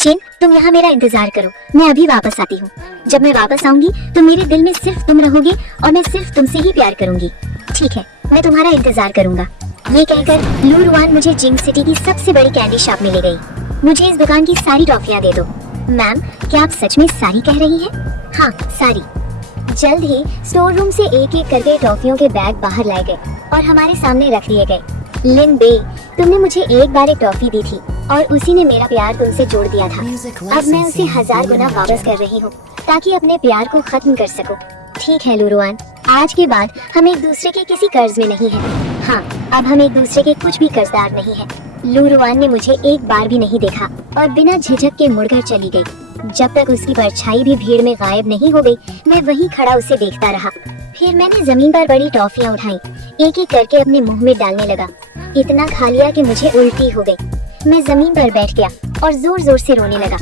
Chain, तुम यहाँ मेरा इंतजार करो, मैं अभी वापस आती हूँ। जब मैं वापस आऊंगी तो मेरे दिल में सिर्फ तुम रहोगे और मैं सिर्फ तुमसे ही प्यार करूंगी। ठीक है, मैं तुम्हारा इंतजार करूंगा। ये कहकर लू रुआन मुझे जिंग सिटी की सबसे बड़ी कैंडी शॉप में ले गई। मुझे इस दुकान की सारी टॉफियाँ दे दो। मैम, क्या आप सच में सारी कह रही हैं? हाँ, सारी। जल्द ही स्टोर रूम से एक एक करके टॉफियों के बैग बाहर लाए गए और हमारे सामने रख दिए गए। लिन बे, तुमने मुझे एक बार एक टॉफी दी थी और उसी ने मेरा प्यार तुमसे जोड़ दिया था। अब मैं उसे 1000 गुना वापस कर रही हूँ ताकि अपने प्यार को खत्म कर सकूं। ठीक है लू रुआन, आज के बाद हम एक दूसरे के किसी कर्ज में नहीं हैं। हाँ, अब हम एक दूसरे के कुछ भी कर्जदार नहीं हैं। लू रुआन ने मुझे एक बार भी नहीं देखा और बिना झिझक के मुड़कर चली गई। जब तक उसकी परछाई भी भीड़ में गायब नहीं हो गई, मैं वहीं खड़ा उसे देखता रहा। फिर मैंने जमीन पर बड़ी टॉफियाँ उठाई, एक एक करके अपने मुंह में डालने लगा। इतना खा लिया कि मुझे उल्टी हो गई। मैं जमीन पर बैठ गया और जोर जोर से रोने लगा।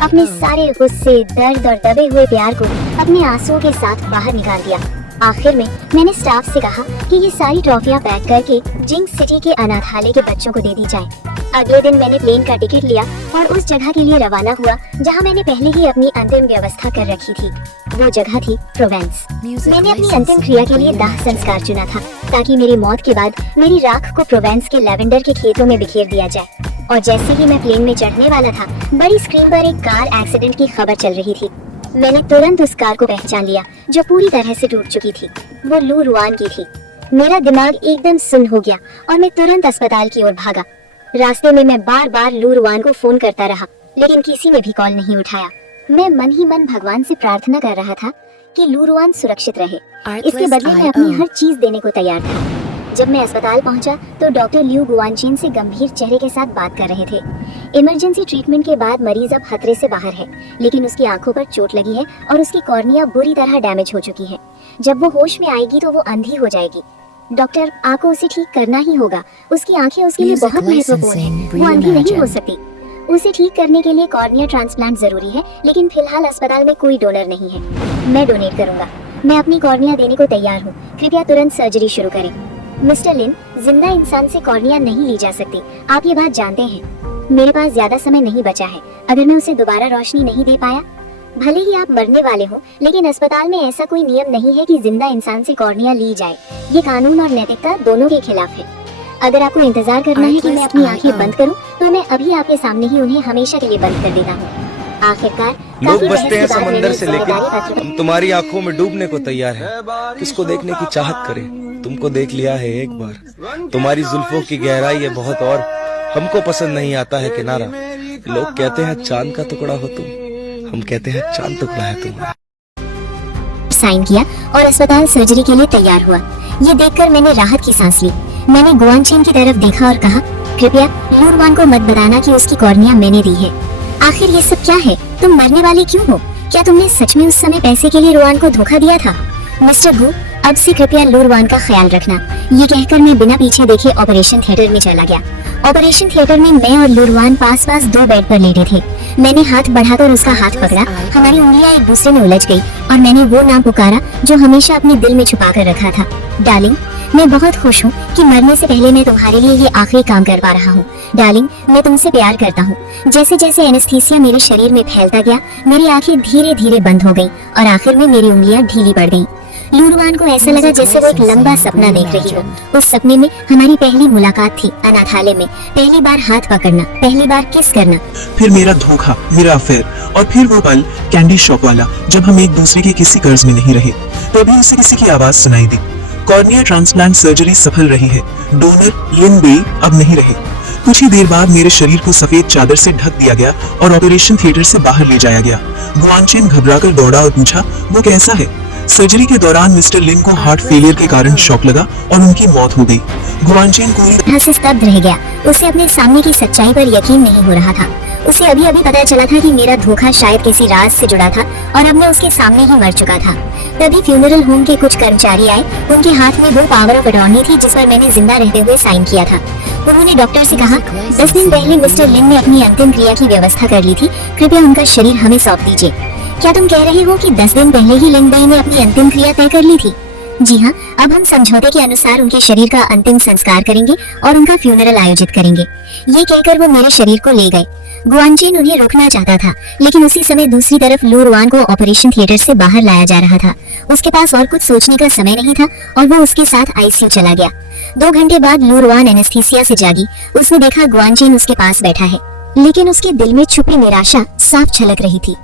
अपने सारे गुस्से, दर्द और दबे हुए प्यार को अपने आंसुओं के साथ बाहर निकाल दिया। आखिर में मैंने स्टाफ से कहा कि ये सारी ट्रॉफियां पैक करके जिंग सिटी के अनाथालय के बच्चों को दे दी जाए। अगले दिन मैंने प्लेन का टिकट लिया और उस जगह के लिए रवाना हुआ जहां मैंने पहले ही अपनी अंतिम व्यवस्था कर रखी थी। वो जगह थी प्रोवेंस। मैंने अपनी अंतिम क्रिया के लिए दाह संस्कार चुना था ताकि मेरी मौत के बाद मेरी राख को प्रोवेंस के लेवेंडर के खेतों में बिखेर दिया जाए। और जैसे ही मैं प्लेन में चढ़ने वाला था, बड़ी स्क्रीन पर एक कार एक्सीडेंट की खबर चल रही थी। मैंने तुरंत उस कार को पहचान लिया जो पूरी तरह से टूट चुकी थी। वो लू रुआन की थी। मेरा दिमाग एकदम सुन्न हो गया और मैं तुरंत अस्पताल की ओर भागा। रास्ते में मैं बार बार लू रुआन को फोन करता रहा, लेकिन किसी ने भी कॉल नहीं उठाया। मैं मन ही मन भगवान से प्रार्थना कर रहा था कि लू रुआन सुरक्षित रहे। इसके बदले मैं अपनी हर चीज देने को तैयार था। जब मैं अस्पताल पहुंचा तो डॉक्टर लियू गुआनचेन से गंभीर चेहरे के साथ बात कर रहे थे। इमरजेंसी ट्रीटमेंट के बाद मरीज अब खतरे से बाहर है, लेकिन उसकी आंखों पर चोट लगी है और उसकी कॉर्निया बुरी तरह डैमेज हो चुकी है। जब वो होश में आएगी तो वो अंधी हो जाएगी। डॉक्टर, आपको उसे ठीक करना ही होगा। उसकी आंखें उसके लिए बहुत महत्वपूर्ण हैं। वो अंधी नहीं हो सकती। उसे ठीक करने के लिए कॉर्निया ट्रांसप्लांट जरूरी है, लेकिन फिलहाल अस्पताल में कोई डोनर नहीं है। मैं डोनेट करूंगा। मैं अपनी कॉर्निया देने को तैयार हूँ। कृपया तुरंत सर्जरी शुरू करें। मिस्टर लिन, जिंदा इंसान से कॉर्निया नहीं ली जा सकती, आप ये बात जानते हैं। मेरे पास ज्यादा समय नहीं बचा है। अगर मैं उसे दोबारा रोशनी नहीं दे पाया, भले ही आप मरने वाले हो, लेकिन अस्पताल में ऐसा कोई नियम नहीं है कि जिंदा इंसान से कॉर्निया ली जाए। ये कानून और नैतिकता दोनों के खिलाफ है। अगर आपको इंतजार करना है कि मैं अपनी आंखें बंद करूं, तो मैं अभी आपके सामने ही उन्हें हमेशा के लिए बंद कर देता हूँ। आखिरकार लोग बसते हैं समंदर से, लेकिन हम तुम्हारी आंखों में डूबने को तैयार हैं। किसको देखने की चाहत करें, तुमको देख लिया है एक बार। तुम्हारी जुल्फों की गहराई है बहुत और हमको पसंद नहीं आता है किनारा। लोग कहते हैं चांद का टुकड़ा हो तुम, हम कहते हैं चांद टुकड़ा है तुम। साइन किया और अस्पताल सर्जरी के लिए तैयार हुआ। ये देखकर मैंने राहत की सांस ली। मैंने गुआनचेन की तरफ देखा और कहा, कृपया लू रुआन को मत बताना कि उसकी कॉर्निया मैंने दी है। आखिर ये सब क्या है? तुम मरने वाले क्यों हो? क्या तुमने सच में उस समय पैसे के लिए रुआन को धोखा दिया था? मिस्टर गु, अब से कृपया लू रुआन का ख्याल रखना। ये कहकर मैं बिना पीछे देखे ऑपरेशन थिएटर में चला गया। ऑपरेशन थिएटर में मैं और लू रुआन पास पास 2 बेड पर लेटे थे। मैंने हाथ बढ़ाकर उसका हाथ पकड़ा। हमारी उंगलियां एक दूसरे में उलझ गई और मैंने वो नाम पुकारा जो हमेशा अपने दिल में छुपा कर रखा था। डार्लिंग, मैं बहुत खुश हूँ कि मरने से पहले मैं तुम्हारे लिए ये आखिरी काम कर पा रहा हूँ। डार्लिंग, मैं तुमसे प्यार करता हूँ। जैसे जैसे एनेस्थीसिया मेरे शरीर में फैलता गया, मेरी आंखें धीरे धीरे बंद हो गईं और आखिर में मेरी उंगलियां ढीली पड़ गईं। लू रुआन को ऐसा लगा जैसे वो एक लंबा सपना देख रही हो। उस सपने में हमारी पहली मुलाकात थी अनाथालय में। पहली बार हाथ पकड़ना, पहली बार किस करना, फिर मेरा धोखा, मेरा अफेयर, और फिर वो पल कैंडी शॉप वाला जब हम एक दूसरे के किसी कर्ज में नहीं रहे। तभी उसे किसी की आवाज सुनाई दी। कॉर्निया ट्रांसप्लांट सर्जरी सफल रही है। डोनर लिन बे अब नहीं रहे। कुछ ही देर बाद मेरे शरीर को सफेद चादर से ढक दिया गया और ऑपरेशन थिएटर से बाहर ले जाया गया। गुआनचेन घबराकर दौड़ा और पूछा, वो कैसा है? सर्जरी के दौरान मिस्टर लिन को हार्ट फेलियर के कारण शॉक लगा और उनकी मौत हो गई। गुआनचेन पूरी तरह से स्तब्ध रह गया। उसे अपने सामने की सच्चाई पर यकीन नहीं हो रहा था। उसे अभी अभी पता चला था कि मेरा धोखा शायद किसी राज से जुड़ा था और अब मैं उसके सामने ही मर चुका था। तभी फ्यूनरल होम के कुछ कर्मचारी आए। उनके हाथ में वो पावर ऑफ अटॉर्नी थी जिस पर मैंने जिंदा रहते हुए साइन किया था। उन्होंने डॉक्टर से कहा, 10 दिन पहले मिस्टर लिन ने अपनी अंतिम क्रिया की व्यवस्था कर ली थी। कृपया उनका शरीर हमें सौंप दीजिए। क्या तुम कह रहे हो कि 10 दिन पहले ही लिन बे ने अपनी अंतिम क्रिया तय कर ली थी? जी हाँ, अब हम समझौते के अनुसार उनके शरीर का अंतिम संस्कार करेंगे और उनका फ्यूनरल आयोजित करेंगे। ये कहकर वो मेरे शरीर को ले गए। गुआनचेन उन्हें रोकना चाहता था, लेकिन उसी समय दूसरी तरफ लू रुआन को ऑपरेशन थिएटर से बाहर लाया जा रहा था। उसके पास और कुछ सोचने का समय नहीं था और वो उसके साथ आईसीयू चला गया। 2 घंटे बाद लू रुआन एनेस्थीसिया से जागी। उसने देखा गुआनचेन उसके पास बैठा है, लेकिन उसके दिल में छुपी निराशा साफ झलक रही थी,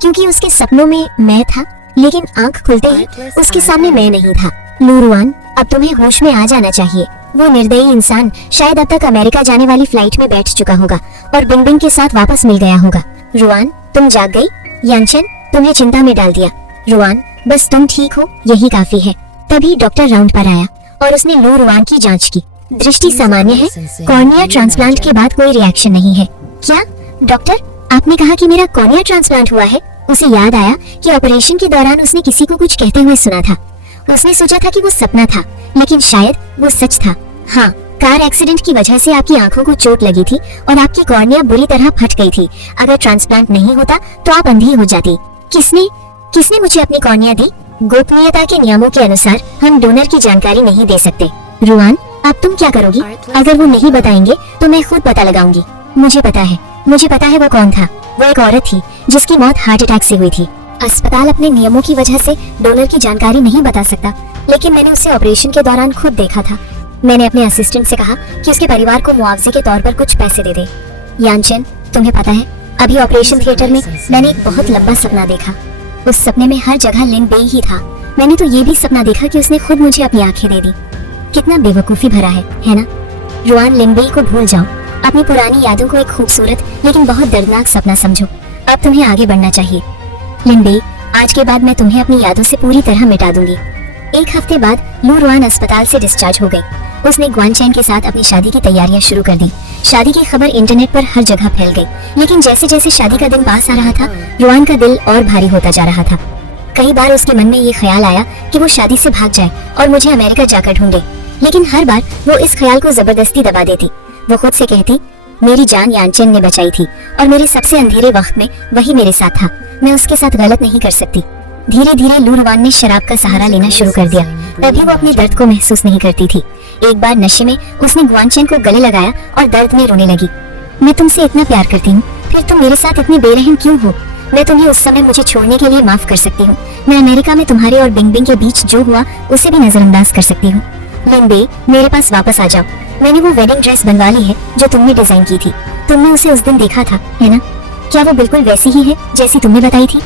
क्योंकि उसके सपनों में मैं था, लेकिन आंख खुलते ही उसके सामने मैं नहीं था। लू रुआन, अब तुम्हें होश में आ जाना चाहिए। वो निर्दयी इंसान शायद अब तक अमेरिका जाने वाली फ्लाइट में बैठ चुका होगा और बिंग बिंग के साथ वापस मिल गया होगा। रुआन, तुम जाग गई? यानचेन तुम्हें चिंता में डाल दिया। रुआन, बस तुम ठीक हो, यही काफी है। तभी डॉक्टर राउंड पर आया और उसने लू रुआन की जांच की। दृष्टि सामान्य है, कॉर्निया ट्रांसप्लांट के बाद कोई रिएक्शन नहीं है। क्या डॉक्टर, आपने कहा कि मेरा कॉर्निया ट्रांसप्लांट हुआ है? उसे याद आया कि ऑपरेशन के दौरान उसने किसी को कुछ कहते हुए सुना था। उसने सोचा था कि वो सपना था, लेकिन शायद वो सच था। हाँ, कार एक्सीडेंट की वजह से आपकी आंखों को चोट लगी थी और आपकी कॉर्निया बुरी तरह फट गई थी। अगर ट्रांसप्लांट नहीं होता तो आप अंधी हो जाती। किसने मुझे अपनी कॉर्निया दी? गोपनीयता के नियमों के अनुसार हम डोनर की जानकारी नहीं दे सकते। रुआन, अब तुम क्या करोगी? अगर वो नहीं बताएंगे तो मैं खुद पता लगाऊंगी। मुझे पता है वो कौन था। वो एक औरत थी जिसकी मौत हार्ट अटैक से हुई थी। अस्पताल अपने नियमों की वजह से डोनर की जानकारी नहीं बता सकता, लेकिन मैंने उसे ऑपरेशन के दौरान खुद देखा था। मैंने अपने असिस्टेंट से कहा कि उसके परिवार को मुआवजे के तौर पर कुछ पैसे दे दे। यानचेन, तुम्हें पता है, अभी ऑपरेशन थिएटर में मैंने एक बहुत लंबा सपना देखा। उस सपने में हर जगह लिन बेई ही था। मैंने तो ये भी सपना देखा कि उसने खुद मुझे अपनी आंखें दे दी। कितना बेवकूफी भरा है ना? रुआन, लिन बेई को भूल जाओ। अपनी पुरानी यादों को एक खूबसूरत लेकिन बहुत दर्दनाक सपना समझो। अब तुम्हें आगे बढ़ना चाहिए। लिन बेई, आज के बाद मैं तुम्हें अपनी यादों से पूरी तरह मिटा दूंगी। 1 हफ्ते बाद लू रुआन अस्पताल से डिस्चार्ज हो गई। उसने गुआनचेन के साथ अपनी शादी की तैयारियां शुरू कर दी। शादी की खबर इंटरनेट पर हर जगह फैल गई, लेकिन जैसे जैसे शादी का दिन पास आ रहा था, रुआन का दिल और भारी होता जा रहा था। कई बार उसके मन में ये ख्याल आया कि वो शादी से भाग जाए और मुझे अमेरिका जाकर ढूंढे, लेकिन हर बार वो इस ख्याल को जबरदस्ती दबा देती। वो खुद से कहती, मेरी जान यानचेन ने बचाई थी और मेरे सबसे अंधेरे वक्त में वही मेरे साथ था। मैं उसके साथ गलत नहीं कर सकती। धीरे धीरे लू रुआन ने शराब का सहारा लेना शुरू कर दिया। तभी वो अपने दर्द को महसूस नहीं करती थी। एक बार नशे में उसने गुआनचेन को गले लगाया और दर्द में रोने लगी। मैं तुमसे इतना प्यार करती हूँ, फिर तुम मेरे साथ इतनी बेरहम क्यों हो? मैं तुम्हें उस समय मुझे छोड़ने के लिए माफ कर सकती हूँ। मैं अमेरिका में तुम्हारे और बिंग बिंग के बीच जो हुआ उसे भी नजरअंदाज कर सकती हूँ। लिन बेई, मेरे पास वापस आ जाओ। मैंने वो वेडिंग ड्रेस बनवा ली है जो तुमने डिजाइन की थी। तुमने उसे उस दिन देखा था, है ना? क्या वो बिल्कुल वैसी ही है जैसी तुमने बताई थी?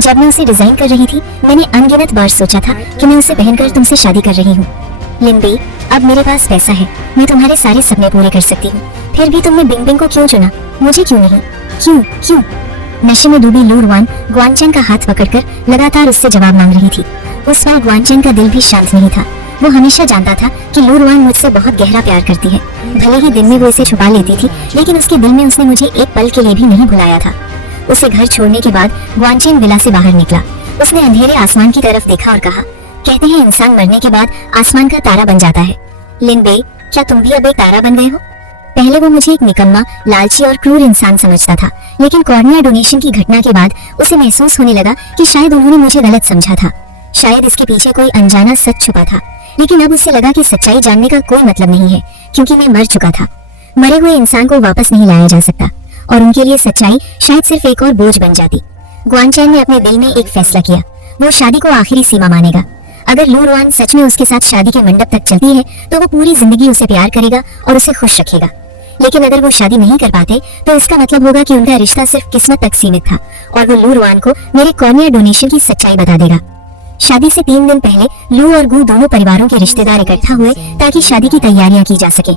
जब मैं उसे डिजाइन कर रही थी, मैंने अनगिनत बार सोचा था कि मैं उसे पहनकर तुमसे शादी कर रही हूँ। लिन बेई, अब मेरे पास पैसा है, मैं तुम्हारे सारे सपने पूरे कर सकती हूँ। फिर भी तुमने बिंग बिंग को क्यों चुना? मुझे क्यों नहीं? क्यों? नशे में डूबी लू रुआन गुआनचेन का हाथ पकड़कर लगातार उससे जवाब मांग रही थी। उस वक्त गुआनचेन का दिल भी शांत नहीं था। वो हमेशा जानता था कि लू रुआन मुझसे बहुत गहरा प्यार करती है। भले ही दिन में वो इसे छुपा लेती थी, लेकिन उसके दिल में उसने मुझे एक पल के लिए भी नहीं भुलाया था। उसे घर छोड़ने के बाद गुआनचेन विला से बाहर निकला। उसने अंधेरे आसमान की तरफ देखा और कहा, कहते हैं इंसान मरने के बाद आसमान का तारा बन जाता है। लिन बेई, क्या तुम भी अब एक तारा बन गए हो? पहले वो मुझे एक निकम्मा, लालची और क्रूर इंसान समझता था, लेकिन कॉर्निया डोनेशन की घटना के बाद उसे महसूस होने लगा कि शायद उन्होंने मुझे गलत समझा था। शायद इसके पीछे कोई अनजाना सच छुपा था। लेकिन अब उसे लगा कि सच्चाई जानने का कोई मतलब नहीं है, क्योंकि मैं मर चुका था। मरे हुए इंसान को वापस नहीं लाया जा सकता, और उनके लिए सच्चाई शायद सिर्फ एक और बोझ बन जाती। गुआनचेन ने अपने दिल में एक फैसला किया। वो शादी को आखिरी सीमा मानेगा। अगर लू रुआन सच में उसके साथ शादी के मंडप तक चलती है, तो वो पूरी जिंदगी उसे प्यार करेगा और उसे खुश रखेगा। लेकिन अगर वो शादी नहीं कर पाते, तो इसका मतलब होगा कि उनका रिश्ता सिर्फ किस्मत तक सीमित था, और वो लू रुआन को मेरे कॉर्निया डोनेशन की सच्चाई बता देगा। शादी से 3 दिन पहले लू और गू दोनों परिवारों के रिश्तेदार इकट्ठा हुए ताकि शादी की तैयारियां की जा सके।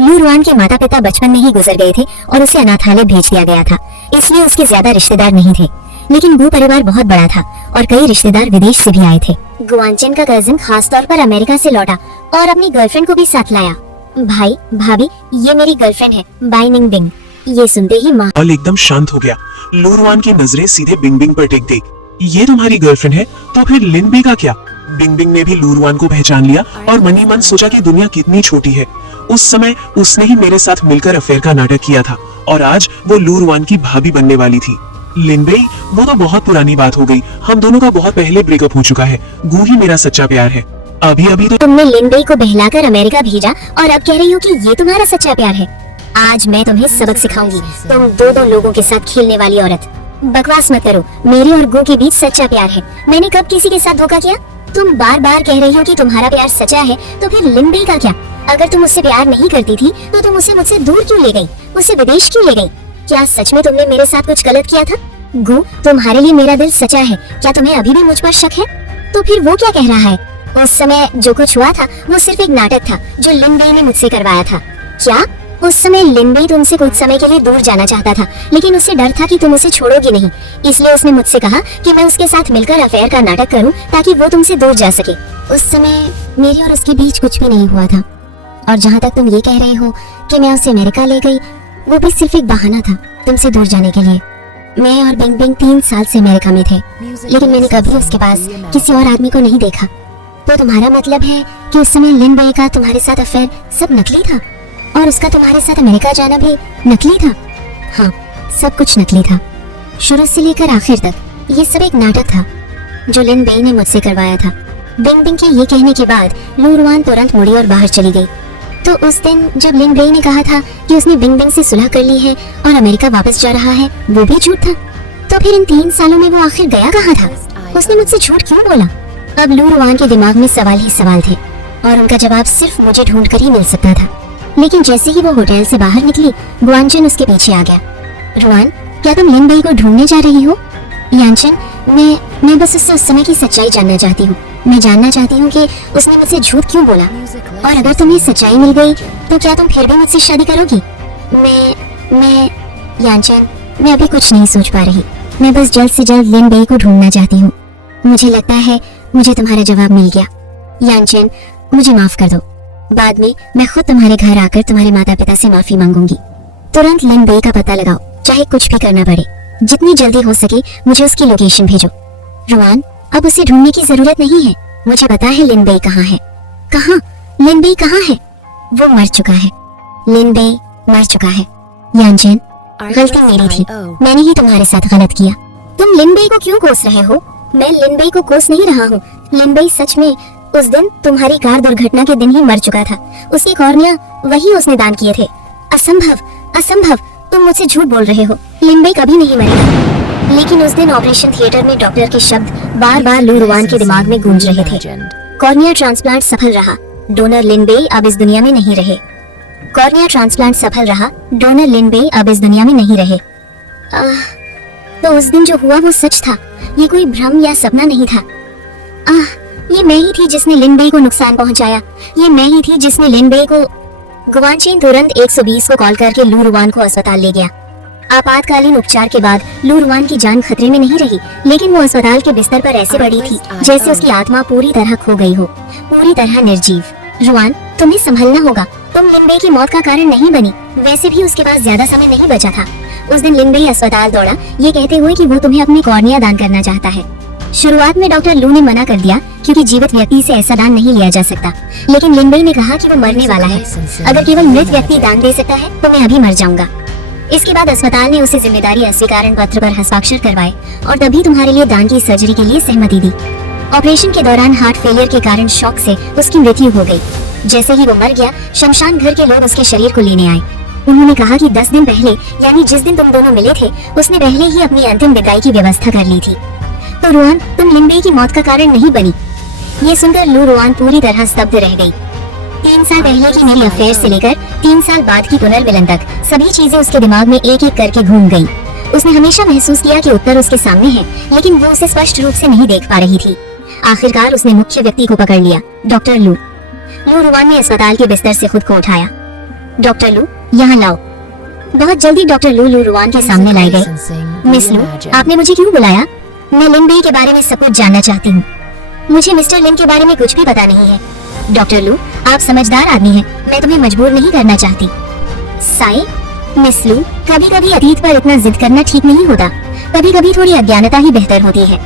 लू रुआन के माता पिता बचपन में ही गुजर गए थे और उसे अनाथालय भेज दिया गया था, इसलिए उसके ज्यादा रिश्तेदार नहीं थे। लेकिन गू परिवार बहुत बड़ा था और कई रिश्तेदार विदेश से भी आए थे। गुआनचेन का कजिन खास तौर पर अमेरिका से लौटा और अपनी गर्लफ्रेंड को भी साथ लाया। भाई भाभी, ये मेरी गर्लफ्रेंड है, बाई निंग बिंग। ये सुनते ही माहौल एकदम शांत हो गया। लू रुआन की नजरें सीधे बिंग बिंग पर टिक गई। ये तुम्हारी गर्लफ्रेंड है, तो फिर लिन बे का क्या? बिंग बिंग ने भी लू रुआन को पहचान लिया और मन ही मन सोचा कि दुनिया कितनी छोटी है। उस समय उसने ही मेरे साथ मिलकर अफेयर का नाटक किया था और आज वो लू रुआन की भाभी बनने वाली थी। लिन बे, वो तो बहुत पुरानी बात हो गई। हम दोनों का बहुत पहले ब्रेकअप हो चुका है। गू ही मेरा सच्चा प्यार है। अभी अभी तो तुमने लिंबे को बहलाकर अमेरिका भेजा और अब कह रही हो कि ये तुम्हारा सच्चा प्यार है। आज मैं तुम्हें सबक सिखाऊंगी, तुम दो लोगों के साथ खेलने वाली औरत। बकवास मत करो, मेरे और गो के बीच सच्चा प्यार है। मैंने कब किसी के साथ धोखा किया? तुम बार बार कह रही हो कि तुम्हारा प्यार सच्चा है, तो फिर लिंबे का क्या? अगर तुम उससे प्यार नहीं करती थी तो तुम उसे मुझसे दूर क्यों ले गई, मुझसे विदेश क्यों ले गई? क्या सच में तुमने मेरे साथ कुछ गलत किया था? गो, तुम्हारे लिए मेरा दिल सच्चा है, क्या तुम्हें अभी भी मुझ पर शक है? तो फिर वो क्या कह रहा है? उस समय जो कुछ हुआ था वो सिर्फ एक नाटक था जो लिंबे ने मुझसे करवाया था। क्या? उस समय लिंबे तुमसे कुछ समय के लिए दूर जाना चाहता था, लेकिन उसे डर था कि तुम उसे छोड़ोगी नहीं, इसलिए उसने मुझसे कहा कि मैं उसके साथ मिलकर अफेयर का नाटक करूं ताकि वो तुमसे दूर जा सके। उस समय मेरे और उसके बीच कुछ भी नहीं हुआ था, और जहाँ तक तुम ये कह रहे हो कि मैं उसे अमेरिका ले गई, वो भी सिर्फ एक बहाना था तुमसे दूर जाने के लिए। मैं और बिंग बिंग 3 साल से अमेरिका में थे, लेकिन मैंने कभी उसके पास किसी और आदमी को नहीं देखा। तो तुम्हारा मतलब है कि उस समय लिंबे का तुम्हारे साथ अफेयर सब नकली था, और उसका तुम्हारे साथ अमेरिका जाना भी नकली था? हाँ, सब कुछ नकली था, शुरू से लेकर आखिर तक। ये सब एक नाटक था जो लिंबे ने मुझसे करवाया था। बिंग बिंग के ये कहने के बाद लू रुआन तुरंत मुड़ी और बाहर चली गई। तो उस दिन जब लिंबे ने कहा था कि उसने बिंग बिंग से सुलह कर ली है और अमेरिका वापस जा रहा है, वो भी झूठ था। तो फिर इन 3 सालों में वो आखिर गया कहाँ था? उसने मुझसे झूठ क्यों बोला? अब लू रुआन के दिमाग में सवाल ही सवाल थे, और उनका जवाब सिर्फ मुझे ढूंढ कर ही मिल सकता था। लेकिन जैसे ही वो होटल से बाहर निकली, गुआनचन उसके पीछे आ गया। रुआन, क्या तुम लिंबे को ढूंढने जा रही हो? यानचन, मैं बस उससे उस समय की सच्चाई जानना चाहती हूँ। मैं जानना चाहती हूँ कि उसने मुझसे झूठ क्यों बोला, और अगर तुम्हें सच्चाई मिल गई तो क्या तुम फिर भी मुझसे शादी करोगी? मैं यानचन, मैं अभी कुछ नहीं सोच पा रही। मैं बस जल्द से जल्द लिंबे को ढूंढना चाहती हूँ। मुझे लगता है मुझे तुम्हारा जवाब मिल गया। यानचन, मुझे माफ कर दो। बाद में मैं खुद तुम्हारे घर आकर तुम्हारे माता पिता से माफी मांगूंगी। तुरंत लिंबे का पता लगाओ, चाहे कुछ भी करना पड़े। जितनी जल्दी हो सके मुझे उसकी लोकेशन भेजो। रुआन, अब उसे ढूंढने की जरूरत नहीं है, मुझे पता है लिंबे कहाँ है। कहाँ? लिंबे कहाँ है? वो मर चुका है। लिंबे मर चुका है। यानचन, गलती मेरी थी, मैंने ही तुम्हारे साथ गलत किया। तुम लिंबे को क्यों कोस रहे हो? मैं लिंबे को कोस नहीं रहा हूँ। लिंबे सच में उस दिन तुम्हारी कार दुर्घटना के दिन ही मर चुका था। उसके कॉर्निया वही उसने दान किए थे। असंभव, असंभव, तुम मुझसे झूठ बोल रहे हो। लिंबे कभी नहीं मरेगा। लेकिन उस दिन ऑपरेशन थिएटर में डॉक्टर के शब्द बार बार लू रुआन के दिमाग में गूंज रहे थे। कॉर्निया ट्रांसप्लांट सफल रहा, डोनर लिंबे अब इस दुनिया में नहीं रहे। कॉर्निया ट्रांसप्लांट सफल रहा, डोनर लिंबे अब इस दुनिया में नहीं रहे। तो उस दिन जो हुआ वो सच था, ये कोई भ्रम या सपना नहीं था। ये मैं ही थी जिसने लिंबे को नुकसान पहुंचाया। ये मैं ही थी जिसने लिंबे को। गुआनचेन तुरंत 120 को कॉल करके लू रुआन को अस्पताल ले गया। आपातकालीन उपचार के बाद लू रुआन की जान खतरे में नहीं रही, लेकिन वो अस्पताल के बिस्तर पर ऐसे पड़ी थी जैसे उसकी आत्मा पूरी तरह खो गई हो, पूरी तरह निर्जीव। रुआन, तुम्हें संभलना होगा। तुम लिंबे की मौत का कारण नहीं बनी। वैसे भी उसके पास ज्यादा समय नहीं बचा था। उस दिन लिंबे अस्पताल दौड़ा ये कहते हुए कि वो तुम्हें अपने कॉर्निया दान करना चाहता है। शुरुआत में डॉक्टर लू ने मना कर दिया क्योंकि जीवित व्यक्ति से ऐसा दान नहीं लिया जा सकता, लेकिन लिंबे ने कहा कि वो मरने वाला है। अगर केवल मृत व्यक्ति दान दे सकता है तो मैं अभी मर जाऊंगा। इसके बाद अस्पताल ने उसे जिम्मेदारी अस्वीकरण पत्र पर हस्ताक्षर करवाए और तभी तुम्हारे लिए दान की सर्जरी के लिए सहमति दी। ऑपरेशन के दौरान हार्ट फेलियर के कारण शॉक से उसकी मृत्यु हो गई। जैसे ही वो मर गया, शमशान घर के लोग उसके शरीर को लेने आए। उन्होंने कहा कि 10 दिन पहले, यानी जिस दिन तुम दोनों मिले थे, उसने पहले ही अपनी अंतिम विदाई की व्यवस्था कर ली थी। तो रुआन, तुम लिंबे की मौत का कारण नहीं बनी। ये सुनकर लू रुआन पूरी तरह स्तब्ध रह गई। 3 साल पहले की मेरी अफेयर से लेकर 3 साल बाद की पुनर्मिलन तक सभी चीजें उसके दिमाग में एक एक करके घूम गई। उसने हमेशा महसूस किया कि उत्तर उसके सामने है, लेकिन वो उसे स्पष्ट रूप से नहीं देख पा रही थी। आखिरकार उसने मुख्य व्यक्ति को पकड़ लिया, डॉक्टर लू। लू रुआन ने अस्पताल के बिस्तर से खुद को उठाया। डॉक्टर लू, यहाँ लाओ। बहुत जल्दी डॉक्टर लू रुआन के सामने लाए गए। मिस लू, आपने मुझे क्यों बुलाया? मैं लिंबे के बारे में सब कुछ जानना चाहती हूँ। मुझे मिस्टर लिन के बारे में कुछ भी पता नहीं है। डॉक्टर लू, आप समझदार आदमी हैं, मैं तुम्हें मजबूर नहीं करना चाहती। साई, मिस लू, कभी कभी अतीत पर इतना जिद करना ठीक नहीं होता। कभी कभी थोड़ी अज्ञानता ही बेहतर होती है।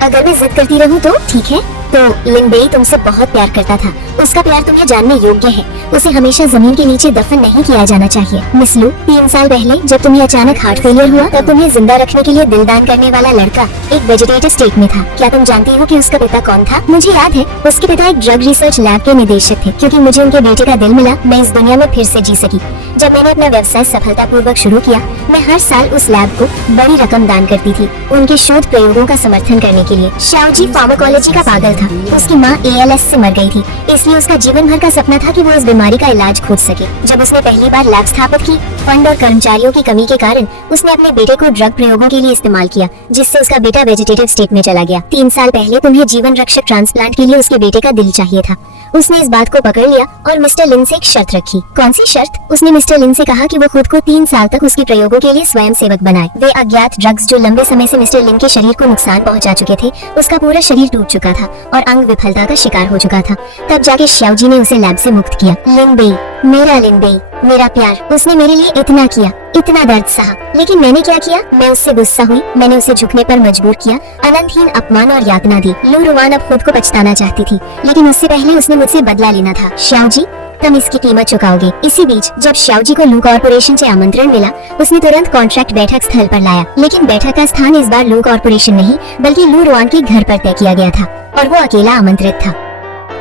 अगर मैं जिद करती रहूं तो ठीक है। तो लिंबे तुमसे बहुत प्यार करता था उसका प्यार तुम्हें जानने योग्य है। उसे हमेशा जमीन के नीचे दफन नहीं किया जाना चाहिए। मिस लू, 3 साल पहले जब तुम्हें अचानक हार्ट फेलियर हुआ, तब तुम्हें जिंदा रखने के लिए दिल दान करने वाला लड़का एक वेजिटेटिव स्टेट में था। क्या तुम जानती हो कि उसका पिता कौन था? मुझे याद है, उसके पिता एक ड्रग रिसर्च लैब के निदेशक थे। क्योंकि मुझे उनके बेटे का दिल मिला, मैं इस दुनिया में फिर से जी सकी। जब मैंने अपना व्यवसाय सफलतापूर्वक शुरू किया, मैं हर साल उस लैब को बड़ी रकम दान करती थी, उनके शोध प्रयोगों का समर्थन करने के लिए। शाओजी फार्माकोलॉजी का पागल था। उसकी माँ ALS से मर गई थी, इसलिए उसका जीवन भर का सपना था कि वो इस बीमारी का इलाज खोज सके। जब उसने पहली बार लैब स्थापित की, फंड और कर्मचारियों की कमी के कारण उसने अपने बेटे को ड्रग प्रयोगों के लिए इस्तेमाल किया, जिससे उसका बेटा वेजिटेटिव स्टेट में चला गया। 3 साल पहले तुम्हें जीवन रक्षक ट्रांसप्लांट के लिए उसके बेटे का दिल चाहिए था। उसने इस बात को पकड़ लिया और मिस्टर लिन से एक शर्त रखी। कौन सी शर्त? उसने मिस्टर लिन से कहा कि वो खुद को 3 साल तक उसके प्रयोगों के लिए स्वयं सेवक बनाए। वे अज्ञात ड्रग्स जो लंबे समय से मिस्टर लिन के शरीर को नुकसान पहुंचा चुके थे, उसका पूरा शरीर टूट चुका था और अंग विफलता का शिकार हो चुका था। तब जाके श्याओजी ने उसे लैब से मुक्त किया। लिन बेई, मेरा लिन बेई, मेरा प्यार, उसने मेरे लिए इतना किया, इतना दर्द सहा। लेकिन मैंने क्या किया? मैं उससे गुस्सा हुई, मैंने उसे झुकने पर मजबूर किया, अनंतहीन अपमान और यातना दी। लू रुआन अब खुद को पछताना चाहती थी, लेकिन उससे पहले उसने मुझसे बदला लेना था। श्याओजी, तुम इसकी कीमत चुकाओगे। इसी बीच जब श्याओजी को लू कॉर्पोरेशन से आमंत्रण मिला, उसने तुरंत कॉन्ट्रैक्ट बैठक स्थल पर लाया। लेकिन बैठक का स्थान इस बार लू कॉर्पोरेशन नहीं, बल्कि लू रुआन के घर पर तय किया गया था और वो अकेला आमंत्रित था।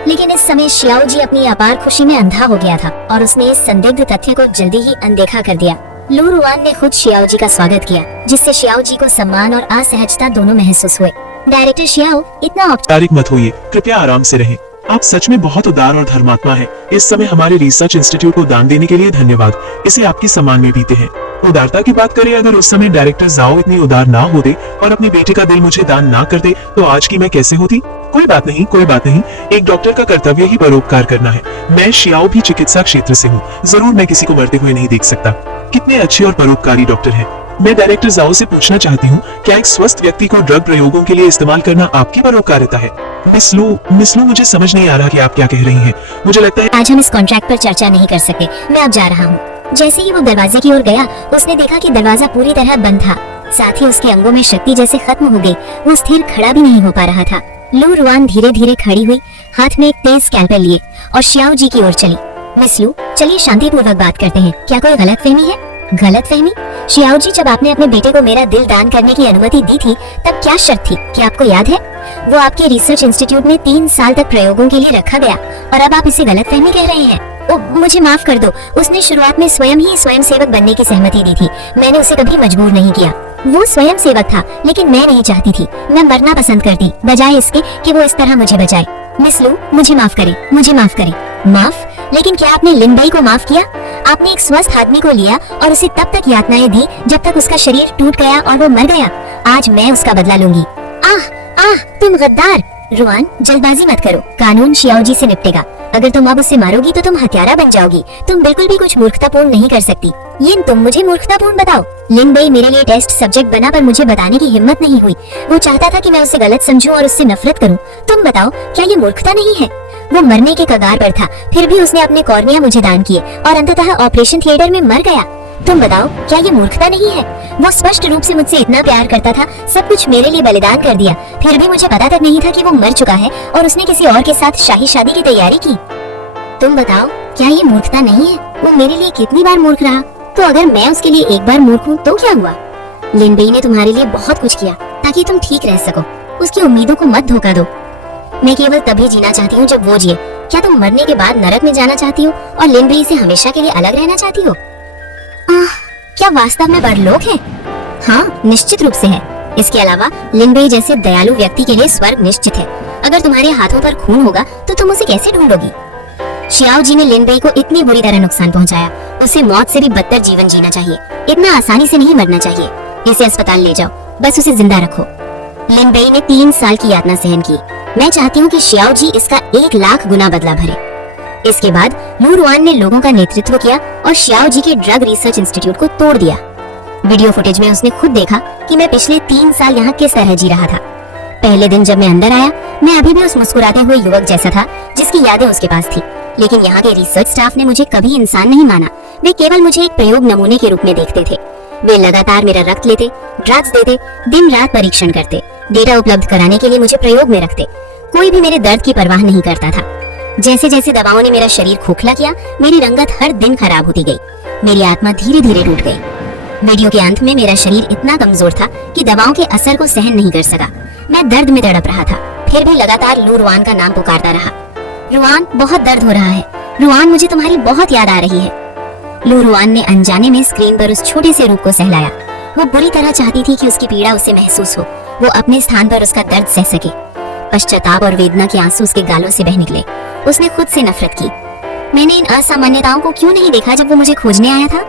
लेकिन इस समय श्याओजी अपनी अपार खुशी में अंधा हो गया था और उसने इस संदिग्ध तथ्य को जल्दी ही अनदेखा कर दिया। लू रुआन ने खुद श्याओजी का स्वागत किया, जिससे श्याओजी को सम्मान और असहजता दोनों महसूस हुए। डायरेक्टर श्याओ, इतना औपचारिक मत होइए, कृपया आराम से रहें। आप सच में बहुत उदार और धर्मात्मा हैं। इस समय हमारे रिसर्च इंस्टीट्यूट को दान देने के लिए धन्यवाद। इसे आपकी सम्मान में पीते हैं। उदारता की बात करें, अगर उस समय डायरेक्टर जाओ इतनी उदार ना होते और अपने बेटे का दिल मुझे दान ना करते, तो आज की मैं कैसे होती? कोई बात नहीं, कोई बात नहीं। एक डॉक्टर का कर्तव्य ही परोपकार करना है। मैं श्याओ भी चिकित्सा क्षेत्र से हूँ। जरूर मैं किसी को मरते हुए नहीं देख सकता। कितने अच्छे और परोपकारी डॉक्टर हैं। मैं डायरेक्टर जाओ से पूछना चाहती हूँ, क्या एक स्वस्थ व्यक्ति को ड्रग प्रयोगों के लिए इस्तेमाल करना आपकी परोपकारिता है? मिस लू, मुझे समझ नहीं आ रहा कि आप क्या कह रही हैं। मुझे लगता है आज हम इस कॉन्ट्रैक्ट पर चर्चा नहीं कर सकते। मैं अब जा रहा हूँ। जैसे ही वो दरवाजे की ओर गया, उसने देखा कि दरवाजा पूरी तरह बंद था। साथ ही उसके अंगों में शक्ति जैसे खत्म हो गई। वो स्थिर खड़ा भी नहीं हो पा रहा था। लू रुआन धीरे धीरे खड़ी हुई, हाथ में एक तेज स्कैल्पेल लिए और श्याओजी की ओर चली। मिस लू, चलिए शांतिपूर्वक बात करते हैं। क्या कोई गलतफहमी है? गलतफहमी? श्याओजी, जब आपने अपने बेटे को मेरा दिल दान करने की अनुमति दी थी, तब क्या शर्त थी? क्या आपको याद है? वो आपके रिसर्च इंस्टीट्यूट में 3 साल तक प्रयोगों के लिए रखा गया और अब आप इसे गलतफहमी कह रहे हैं। मुझे माफ कर दो। उसने शुरुआत में स्वयं ही स्वयं सेवक बनने की सहमति दी थी। मैंने उसे कभी मजबूर नहीं किया। वो स्वयं सेवक था, लेकिन मैं नहीं चाहती थी। मैं मरना पसंद करती, बजाय इसके कि वो इस तरह मुझे बचाए। मिस लू, मुझे माफ करें, मुझे माफ करें। माफ? लेकिन क्या आपने लिन बेई को माफ किया? आपने एक स्वस्थ आदमी को लिया और उसे तब तक यातनाएं दी जब तक उसका शरीर टूट गया और वो मर गया। आज मैं उसका बदला लूंगी। आह, तुम गद्दार! रुआन, जल्दबाजी मत करो। कानून श्याओजी से निपटेगा। अगर तुम अब उसे मारोगी तो तुम हत्यारा बन जाओगी। तुम बिल्कुल भी कुछ मूर्खतापूर्ण नहीं कर सकती। यिन, तुम मुझे मूर्खतापूर्ण बताओ। लिन बेई मेरे लिए टेस्ट सब्जेक्ट बना, पर मुझे बताने की हिम्मत नहीं हुई। वो चाहता था कि मैं उसे गलत समझूं और उससे नफरत करूं। तुम बताओ, क्या ये मूर्खता नहीं है? वो मरने के कगार पर था, फिर भी उसने अपने कॉर्निया मुझे दान किए और अंततः ऑपरेशन थिएटर में मर गया। तुम बताओ, क्या ये मूर्खता नहीं है? वो स्पष्ट रूप से मुझसे इतना प्यार करता था, सब कुछ मेरे लिए बलिदान कर दिया, फिर भी मुझे पता तक नहीं था कि वो मर चुका है और उसने किसी और के साथ शाही शादी की तैयारी की। तुम बताओ, क्या ये मूर्खता नहीं है? वो मेरे लिए कितनी बार मूर्ख रहा, तो अगर मैं उसके लिए एक बार मूर्ख हूँ तो क्या हुआ? लिन बेई ने तुम्हारे लिए बहुत कुछ किया ताकि तुम ठीक रह सको। उसकी उम्मीदों को मत धोखा दो। मैं केवल तभी जीना चाहती हूँ जब वो जिए। क्या तुम मरने के बाद नरक में जाना चाहती हो और लिन बेई से हमेशा के लिए अलग रहना चाहती हो? क्या वास्तव में परलोक है? हाँ, निश्चित रूप से है। इसके अलावा लिन बेई जैसे दयालु व्यक्ति के लिए स्वर्ग निश्चित है। अगर तुम्हारे हाथों पर खून होगा तो तुम उसे कैसे ढूंढोगी? श्याओजी ने लिन बेई को इतनी बुरी तरह नुकसान पहुंचाया, उसे मौत से भी बदतर जीवन जीना चाहिए। इतना आसानी से नहीं मरना चाहिए। इसे अस्पताल ले जाओ, बस उसे जिंदा रखो। लिन बेई ने 3 साल की यातना सहन की। मैं चाहती हूँ कि श्याओजी इसका 1 लाख गुना बदला भरे। इसके बाद लू रुआन ने लोगों का नेतृत्व किया और श्याओजी के ड्रग रिसर्च इंस्टीट्यूट को तोड़ दिया। वीडियो फुटेज में उसने खुद देखा कि मैं पिछले 3 साल यहाँ किस तरह जी रहा था। पहले दिन जब मैं अंदर आया, मैं अभी भी उस मुस्कुराते हुए युवक जैसा था जिसकी यादें उसके पास थी। लेकिन यहाँ के रिसर्च स्टाफ ने मुझे कभी इंसान नहीं माना। वे केवल मुझे एक प्रयोग नमूने के रूप में देखते थे। वे लगातार मेरा रक्त लेते, ड्रग्स देते, दिन रात परीक्षण करते, डेटा उपलब्ध कराने के लिए मुझे प्रयोग में रखते। कोई भी मेरे दर्द की परवाह नहीं करता था। जैसे जैसे दवाओं ने मेरा शरीर खोखला किया, मेरी रंगत हर दिन खराब होती गई। मेरी आत्मा धीरे धीरे टूट गई। वीडियो के अंत में मेरा शरीर इतना कमजोर था कि दवाओं के असर को सहन नहीं कर सका। मैं दर्द में तड़प रहा था, फिर भी लगातार लू रुआन का नाम पुकारता रहा। रुआन, बहुत दर्द हो रहा है। रुआन, मुझे तुम्हारी बहुत याद आ रही है। लू रुआन ने अनजाने में स्क्रीन पर उस छोटे से रूप को सहलाया। वो बुरी तरह चाहती थी कि उसकी पीड़ा उसे महसूस हो, वो अपने स्थान पर उसका दर्द सह सके। पश्चाताप और वेदना के आंसू उसके गालों से बह निकले। उसने खुद से नफरत की। मैंने इन असामान्यताओं को क्यों नहीं देखा जब वो मुझे खोजने आया था?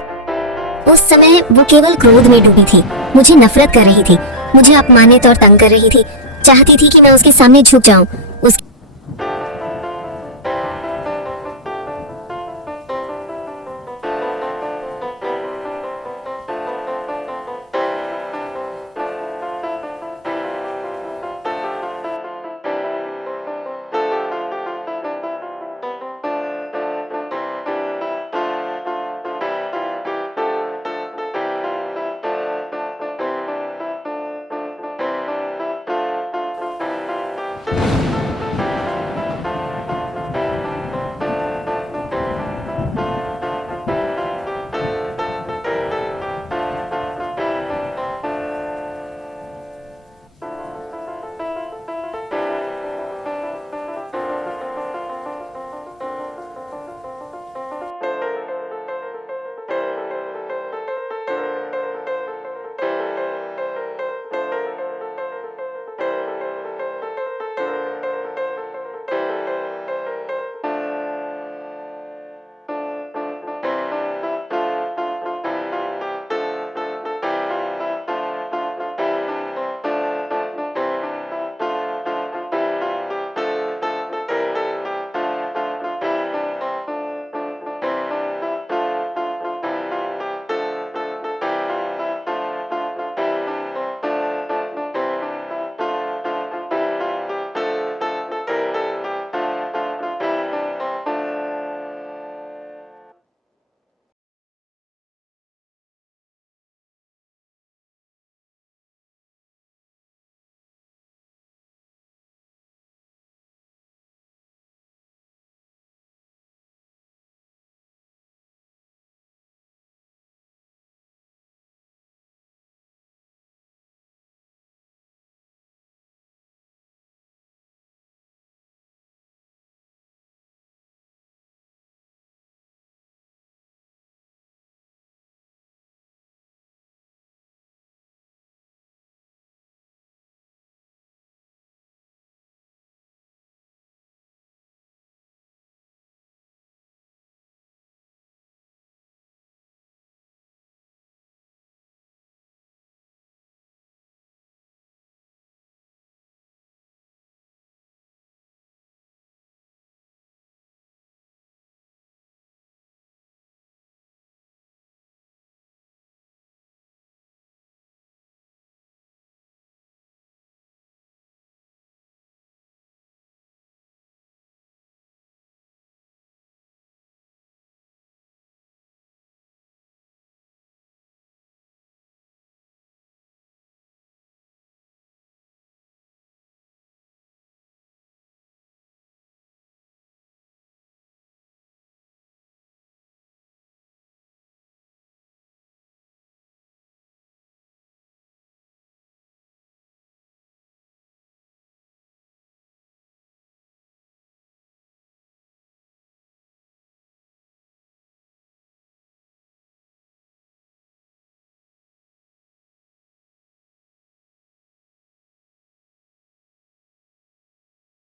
उस समय वो केवल क्रोध में डूबी थी, मुझे नफरत कर रही थी, मुझे अपमानित और तंग कर रही थी, चाहती थी कि मैं उसके सामने झुक जाऊं,